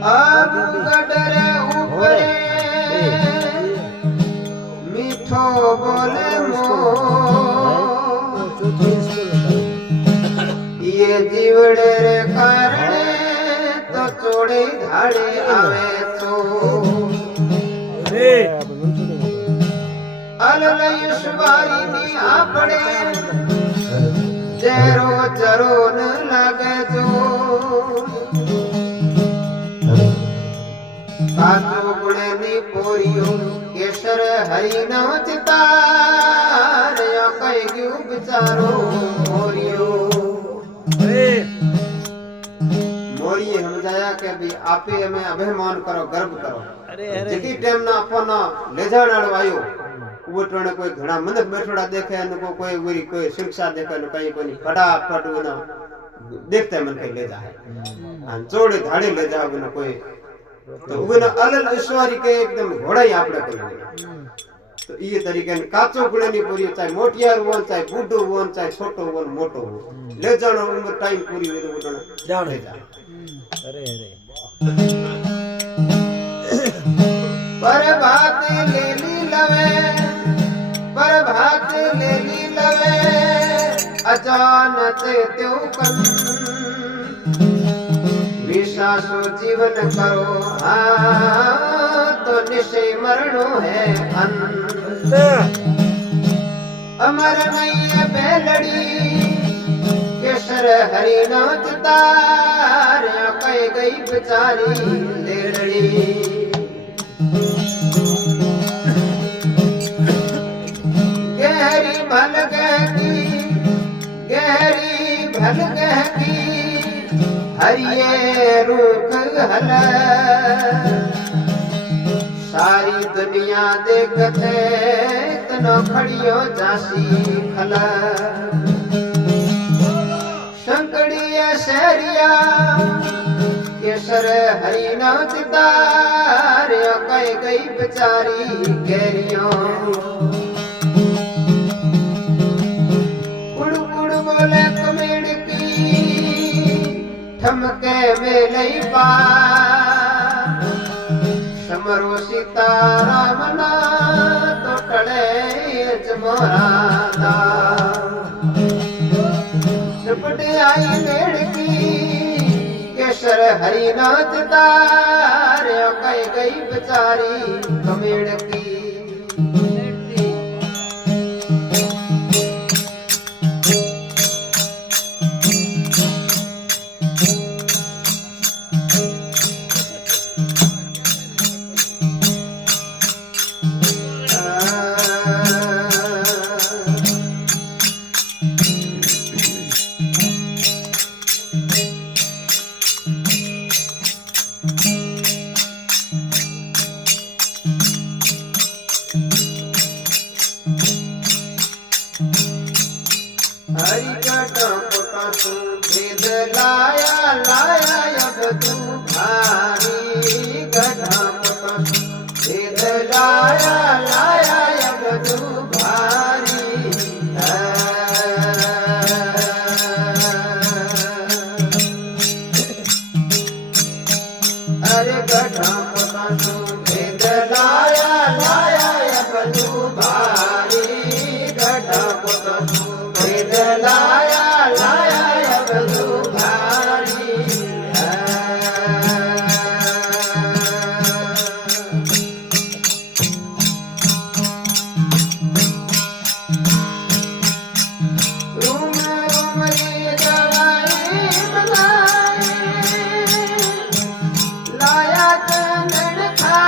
अब गडरे ऊपरे मीठो बोले ये जीवड़े रे कारणे तो चोड़े धाड़े आवे तो अललयशवारी नी आपड़े जेरो जरो न लागे जो काचो गुणे नी पोरियो केसर हरी न चितार या कई गयो बिचारो मोरियो मोरिए समझाया के भी आपे हमें अभिमान करो गर्व करो जेकी टाइम ना अपना ले जाण वालो आयो वो टणे कोई घणा मन बैठोड़ा देखे अन को कोई वरी कोई शिक्षा देखे न कई कोनी फटाफट ना देखते मन के ले जाए अन चोड़े धाड़े ले जावे न कोई तो उन अलल ईश्वरी के एकदम घोड़ा ही आपड़े को तो ये तरीके ने काचो गुणे नी पूरी चाहे मोटियार होन चाहे बूढ़ो होन चाहे छोटो होन मोटो हो ले जानो उम्र टाइम पूरी हो तो उठने जाओ ले जा अरे पर बात ले ली लवे पर बात ले ली लवे अचानक त्यों कन विश्वासो जीवन करो तो निश्चय मरणो है अमर नहीं है बेलड़ी केसर हरी नाच तार कह गई बेचारी लेलड़ी गहरी भल गहकी हरिये रूख हल सारी दुनिया देखते तनो खड़ियो जासी खल शंकड़िया शहरिया केसर हरी नाच तार कह गई बेचारी गहरियों कुड़ कुड़ बोले कमेड़ ठमके में लई पा समरो सीताराम ना तो टड़े जमोरादा झपट आई लड़की केसर हरी नाच तार कह गई बेचारी कमेड़ की हरि कटा पोटा तू भेद लाया लाया अब तू भारी गढ़ा पोटा भेद लाया लाया अब तू भारी अरे गढ़ा पोटा तू भेद लाया लाया अब तू भारी गढ़ा पोटा लाया लाया अब तू भारी रूम रूम री दवाई बनाई लाया चंदन खा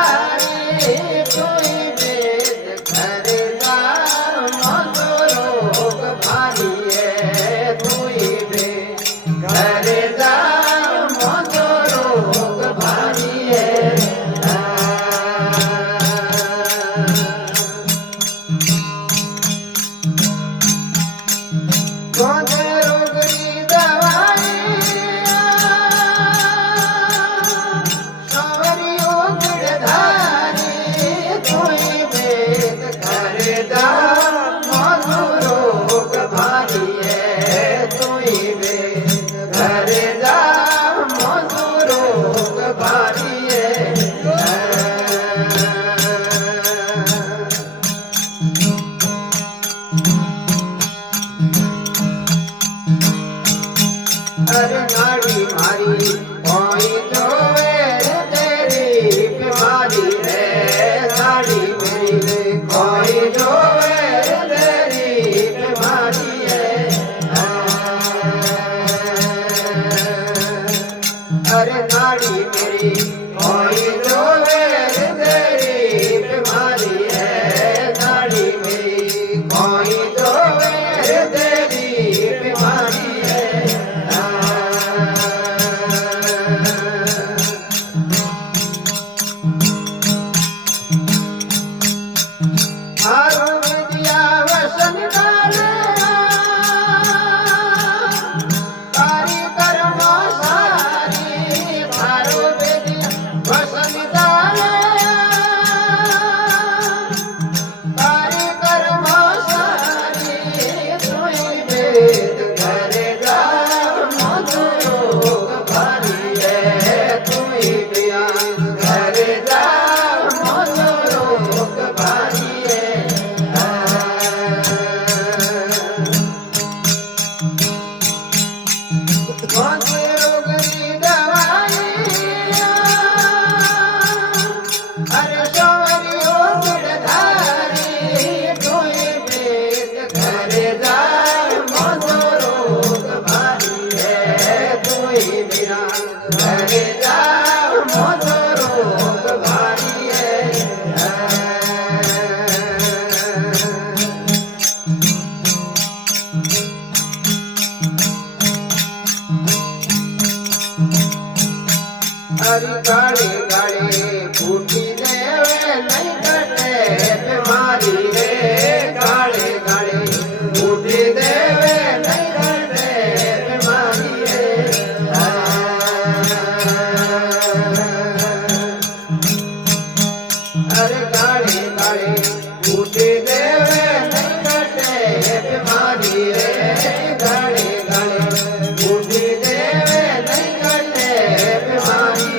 दाढ़ी मेरी कोई जोवे तेरी बीमारी है दाढ़ी मेरी कोई जोवे तेरी बीमारी है हारो विद्या वसन डाले गाड़ी गाड़ी फूटी देवे नहीं कटे बीमारी रे गाड़ी गाड़ी फूटी देवे नहीं कटे बीमारी रे अरे गाड़ी गाड़ी फूटी देवे नहीं कटे बीमारी रे गाड़ी गाड़ी फूटी देवे नहीं कटे बीमारी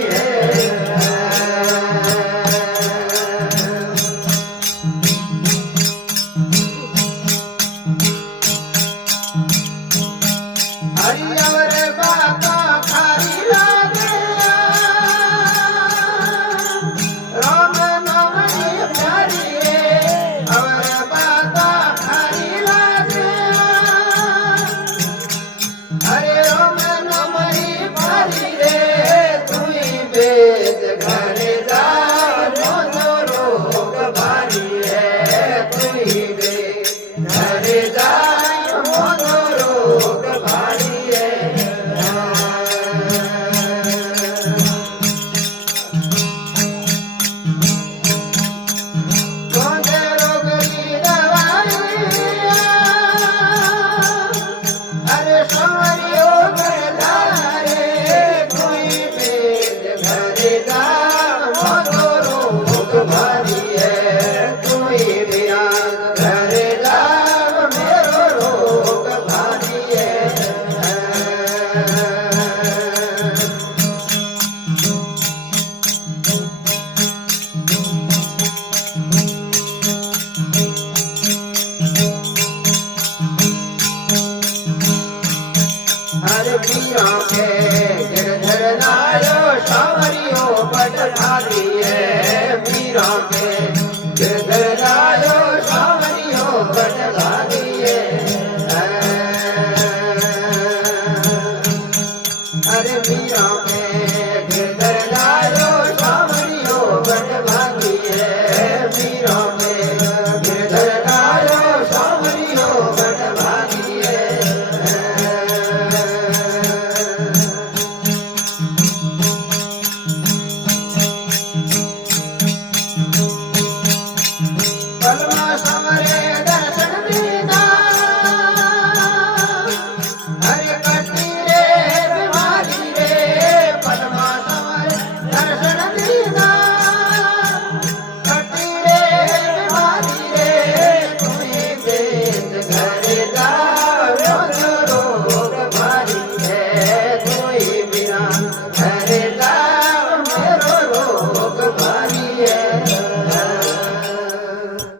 दर्शन